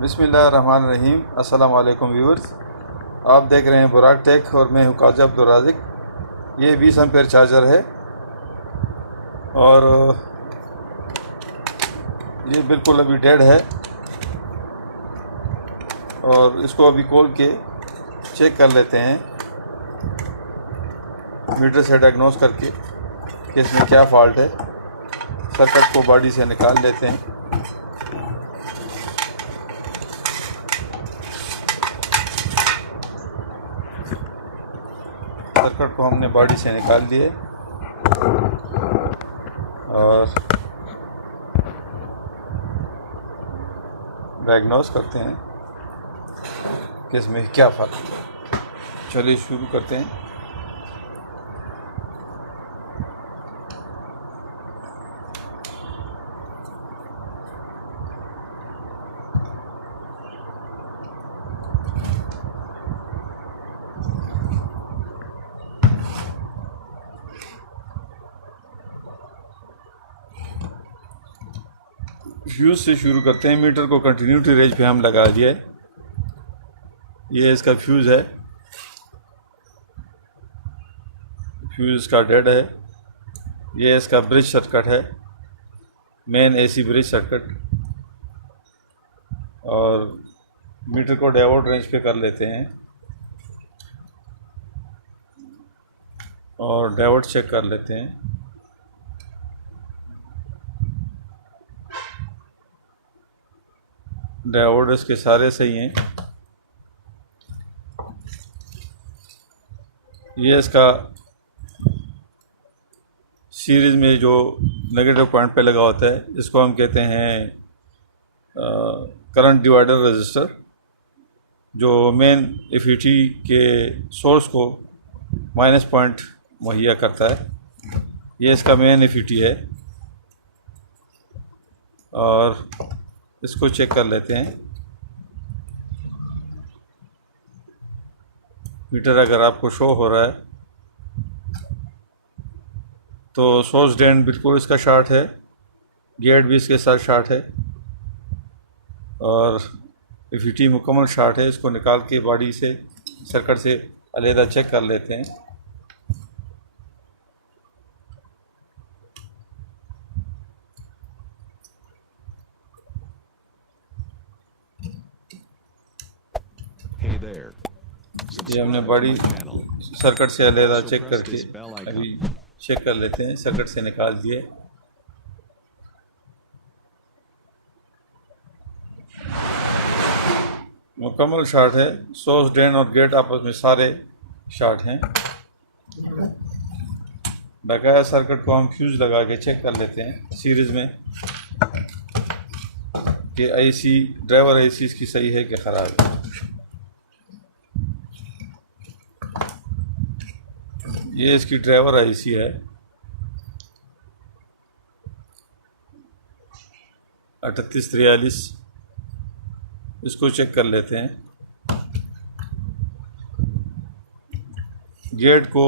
बिस्मिल्लाहिर्रहमानिर्रहीम। अस्सलाम वालेकुम व्यूअर्स, आप देख रहे हैं बुराक टेक और मैं हूँ काजी अब्दुल राज़िक। ये 20 एम्पेयर चार्जर है और ये बिल्कुल अभी डेड है और इसको अभी खोल के चेक कर लेते हैं मीटर से डायग्नोस करके कि इसमें क्या फॉल्ट है। सर्किट को बॉडी से निकाल लेते हैं। सर्किट को हमने बॉडी से निकाल दिए और डायग्नोस करते हैं कि इसमें क्या फ़र्क है। चलिए शुरू करते हैं। फ्यूज़ से शुरू करते हैं। मीटर को कंटिन्यूटी रेंज पे हम लगा दिया है। ये इसका फ्यूज़ है, फ्यूज़ इसका डेड है। ये इसका ब्रिज सर्किट है, मेन एसी ब्रिज सर्किट। और मीटर को डायोड रेंज पे कर लेते हैं और डायोड चेक कर लेते हैं। डायोड इसके सारे सही हैं। ये इसका सीरीज़ में जो नेगेटिव पॉइंट पे लगा होता है, इसको हम कहते हैं करंट डिवाइडर रजिस्टर, जो मेन एफईटी के सोर्स को माइनस पॉइंट मुहैया करता है। ये इसका मेन एफईटी है और इसको चेक कर लेते हैं। मीटर अगर आपको शो हो रहा है तो सोर्स ड्रेन बिल्कुल इसका शॉर्ट है, गेट भी इसके साथ शॉर्ट है और एफईटी मुकम्मल शॉर्ट है। इसको निकाल के बॉडी से सर्किट से अलहदा चेक कर लेते हैं। ये हमने बॉडी सर्किट से अलहदा चेक करके अभी चेक कर लेते हैं। सर्किट से निकाल दिए। मुकम्मल शॉर्ट है। सोर्स ड्रेन और गेट आपस में सारे शॉर्ट हैं। बकाया सर्किट को हम फ्यूज़ लगा के चेक कर लेते हैं सीरीज़ में कि आईसी ड्राइवर आईसी इसकी सही है कि ख़राब है। ये इसकी ड्राइवर आईसी है 3843। इसको चेक कर लेते हैं। गेट को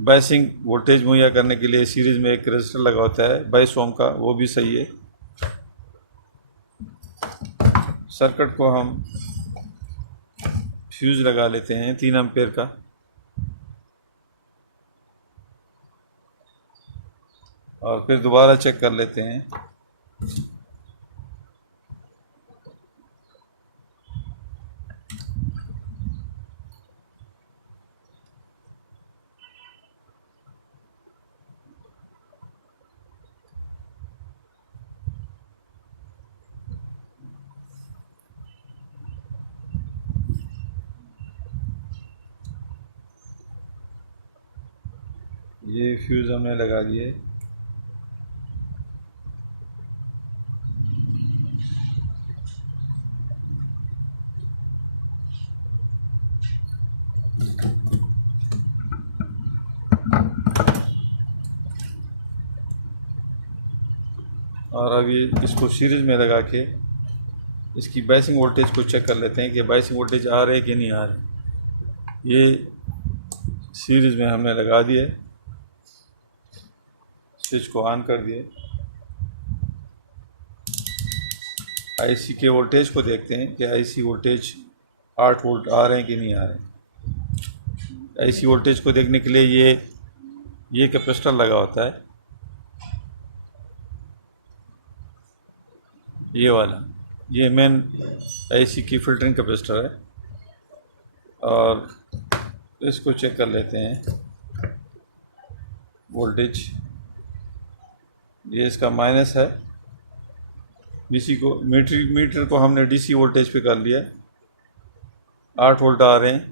बायसिंग वोल्टेज मुहैया करने के लिए सीरीज़ में एक रजिस्टर लगा होता है 22 ओम का, वो भी सही है। सर्किट को हम फ्यूज़ लगा लेते हैं 3 एम्पेयर का और फिर दोबारा चेक कर लेते हैं। ये फ्यूज़ हमने लगा दिए। और अभी इसको सीरीज़ में लगा के इसकी बायसिंग वोल्टेज को चेक कर लेते हैं कि बायसिंग वोल्टेज आ रहे कि नहीं आ रहे। ये सीरीज़ में हमने लगा दिए, स्विच को ऑन कर दिए। आईसी के वोल्टेज को देखते हैं कि आईसी वोल्टेज 8 वोल्ट आ रहे हैं कि नहीं आ रहे हैं। आईसी वोल्टेज को देखने के लिए ये कैपेसिटर लगा होता है, ये वाला, ये मेन आईसी की फिल्टरिंग कैपेसिटर है। और इसको चेक कर लेते हैं वोल्टेज। ये इसका माइनस है, डीसी को मीटर को हमने डीसी वोल्टेज पे कर लिया। 8 वोल्ट आ रहे हैं,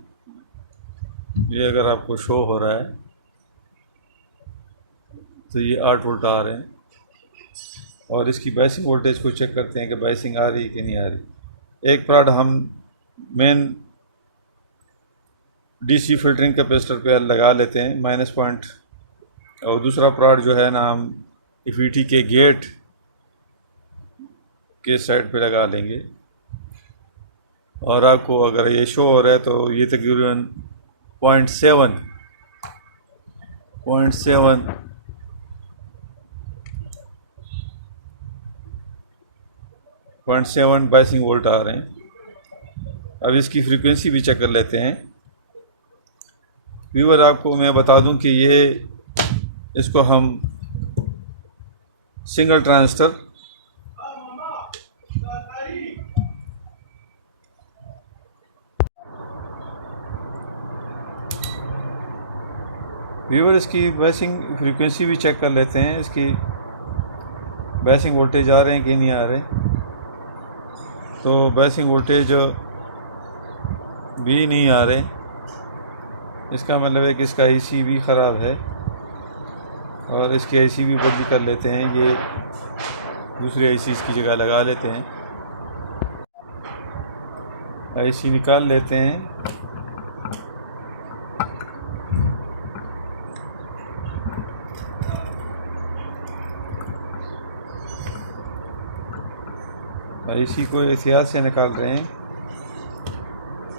ये अगर आपको शो हो रहा है तो ये 8 वोल्ट आ रहे हैं। और इसकी बायसिंग वोल्टेज को चेक करते हैं कि बायसिंग आ रही है कि नहीं आ रही। एक पार्ट हम मेन डीसी फिल्टरिंग कैपेसिटर पे लगा लेते हैं -पॉइंट, और दूसरा पार्ट जो है ना हम ईवीटी के गेट के साइड पे लगा लेंगे। और आपको अगर ये शो हो रहा है तो ये तकरीबन 0.7 बायसिंग वोल्ट आ रहे हैं। अब इसकी फ्रीक्वेंसी भी चेक कर लेते हैं। व्यूअर, आपको मैं बता दूं कि इसको हम सिंगल ट्रांजिस्टर इसकी बायसिंग फ्रीक्वेंसी भी चेक कर लेते हैं। इसकी बायसिंग वोल्टेज आ रहे हैं कि नहीं आ रहे। तो बायसिंग वोल्टेज भी नहीं आ रहे, इसका मतलब है कि इसका आईसी भी ख़राब है। और इसकी आईसी भी बदली कर लेते हैं, ये दूसरी आईसी इसकी जगह लगा लेते हैं। आईसी निकाल लेते हैं। आईसी को एहतियात से निकाल रहे हैं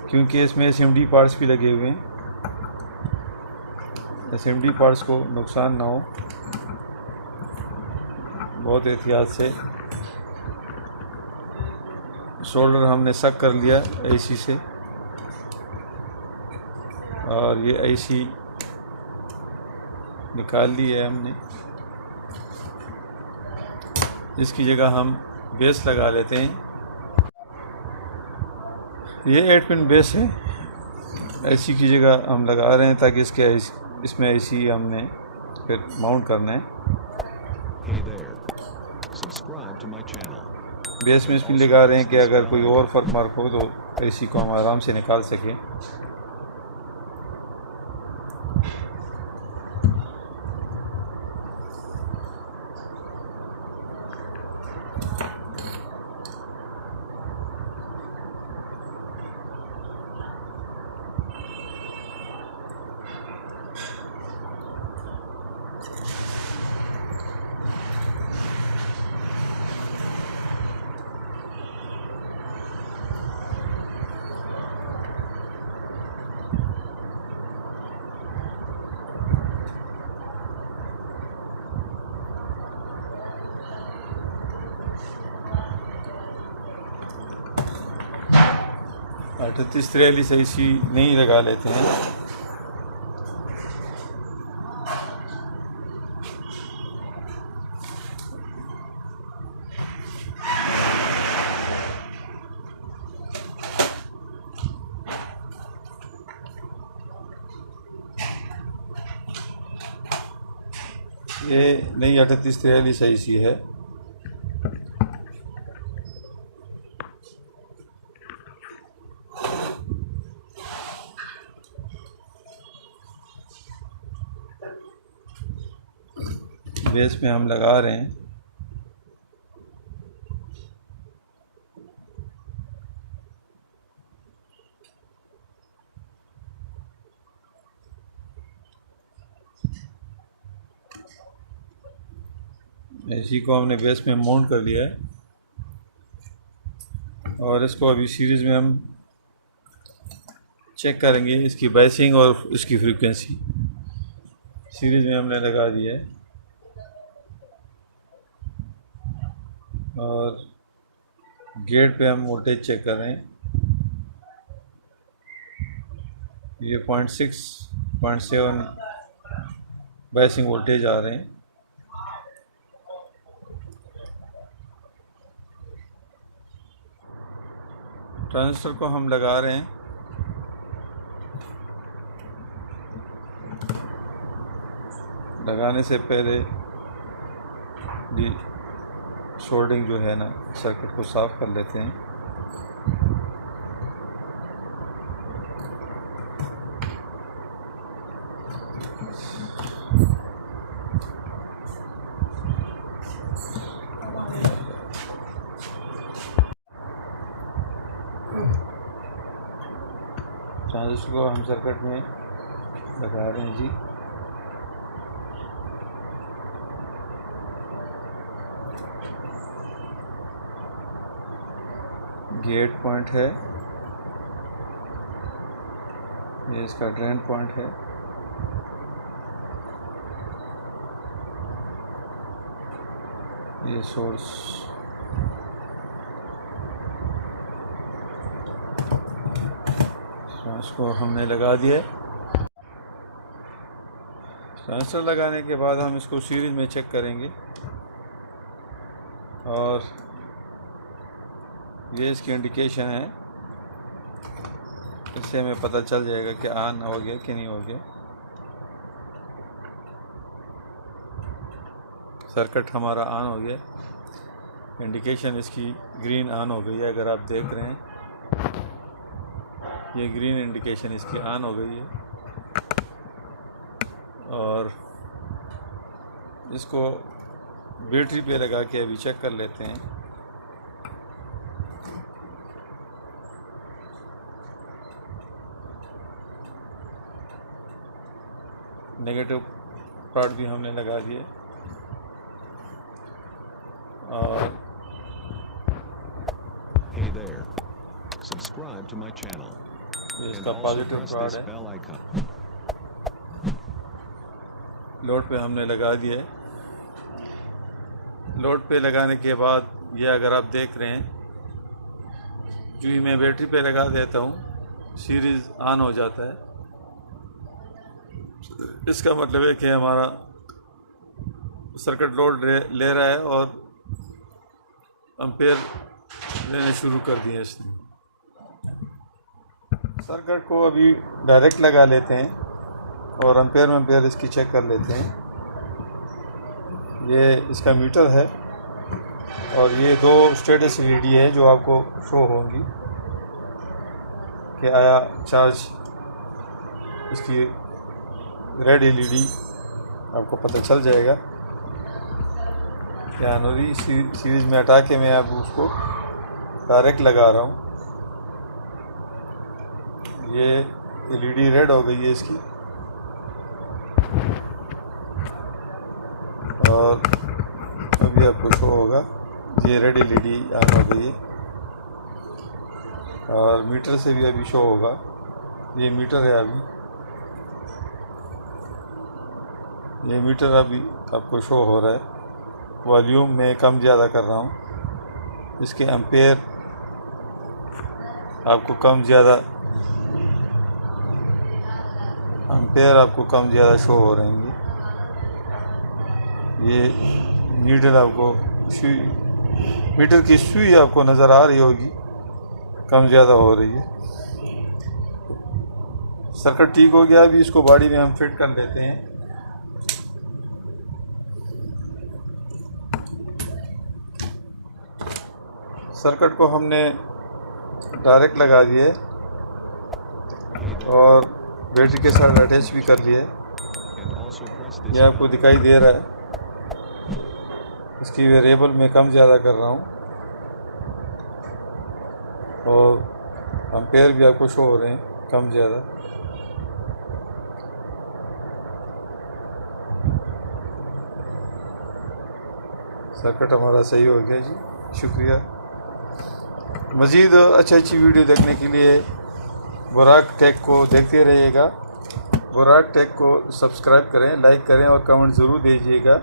क्योंकि इसमें एसएमडी पार्ट्स भी लगे हुए हैं। एसएमडी पार्ट्स को नुकसान ना हो, बहुत एहतियात से शोल्डर हमने सक कर लिया आईसी से। और ये आईसी निकाल ली है हमने। इसकी जगह हम बेस लगा लेते हैं। ये 8 पिन बेस है, आईसी की जगह हम लगा रहे हैं ताकि इसमें आईसी हमने फिर माउंट करना है। बेस में इसमें लगा रहे हैं कि अगर कोई और फर्क मार्क हो तो आईसी को हम आराम से निकाल सकें। तो 3843 आईसी नहीं लगा लेते हैं। ये नहीं 3843 आईसी है। बेस में हम लगा रहे हैं। इसी को हमने बेस में माउंट कर लिया है और इसको अभी सीरीज़ में हम चेक करेंगे, इसकी बायसिंग और इसकी फ्रीक्वेंसी सीरीज़ में हमने लगा दिया है। और गेट पे हम वोल्टेज चेक कर रहे हैं। ये 0.6 0.7 बायसिंग वोल्टेज आ रहे हैं। ट्रांजिस्टर को हम लगा रहे हैं। लगाने से पहले जी सोल्डरिंग जो है ना, सर्किट को साफ़ कर लेते हैं। ट्रांजिस्टर को हम सर्किट में लगा रहे हैं जी। गेट पॉइंट है, ये इसका ड्रेन पॉइंट है। ये सोर्स को हमने लगा दिया। ट्रांजिस्टर लगाने के बाद हम इसको सीरीज में चेक करेंगे और ये इसकी इंडिकेशन है। इससे हमें पता चल जाएगा कि ऑन हो गया कि नहीं हो गया। सर्किट हमारा ऑन हो गया, इंडिकेशन इसकी ग्रीन ऑन हो गई है। अगर आप देख रहे हैं, ये ग्रीन इंडिकेशन इसकी ऑन हो गई है। और इसको बैटरी पे लगा के अभी चेक कर लेते हैं। नेगेटिव पार्ट भी हमने लगा दिए और Hey there. Subscribe to my channel. ये And इसका also positive press part this है। bell icon. लोड पे हमने लगा दिया है। लोड पे लगाने के बाद ये अगर आप देख रहे हैं, जो ही मैं बैटरी पे लगा देता हूँ सीरीज ऑन हो जाता है। इसका मतलब है कि हमारा सर्किट लोड ले रहा है और एम्पेयर लेने शुरू कर दिए इसने। सर्किट को अभी डायरेक्ट लगा लेते हैं और एम्पेयर इसकी चेक कर लेते हैं। ये इसका मीटर है और ये दो स्टेटस LED है जो आपको शो होंगी कि आया चार्ज। इसकी रेड LED आपको पता चल जाएगा क्या नूरी। सीरीज में हटा के मैं अब उसको डायरेक्ट लगा रहा हूँ। ये LED रेड हो गई है इसकी और अभी आपको शो होगा ये रेड LED ऑन हो गई है। और मीटर से भी अभी शो होगा, ये मीटर है अभी, ये मीटर अभी आपको शो हो रहा है। वॉल्यूम में कम ज़्यादा कर रहा हूँ। इसके एम्पेयर आपको कम ज़्यादा शो हो रहेंगे। ये नीडल आपको सुई, मीटर की सुई आपको नज़र आ रही होगी, कम ज़्यादा हो रही है। सर्किट ठीक हो गया। अभी इसको बॉडी में हम फिट कर लेते हैं। सर्किट को हमने डायरेक्ट लगा दिए और बैटरी के साथ अटैच भी कर लिए। ये आपको दिखाई दे रहा है। इसकी वेरिएबल में कम ज़्यादा कर रहा हूँ और एम्पेयर भी आपको शो हो रहे हैं कम ज़्यादा। सर्किट हमारा सही हो गया जी, शुक्रिया। मज़ीद अच्छी वीडियो देखने के लिए बुराक टेक को देखते रहिएगा। बुराक टेक को सब्सक्राइब करें, लाइक करें और कमेंट ज़रूर दीजिएगा।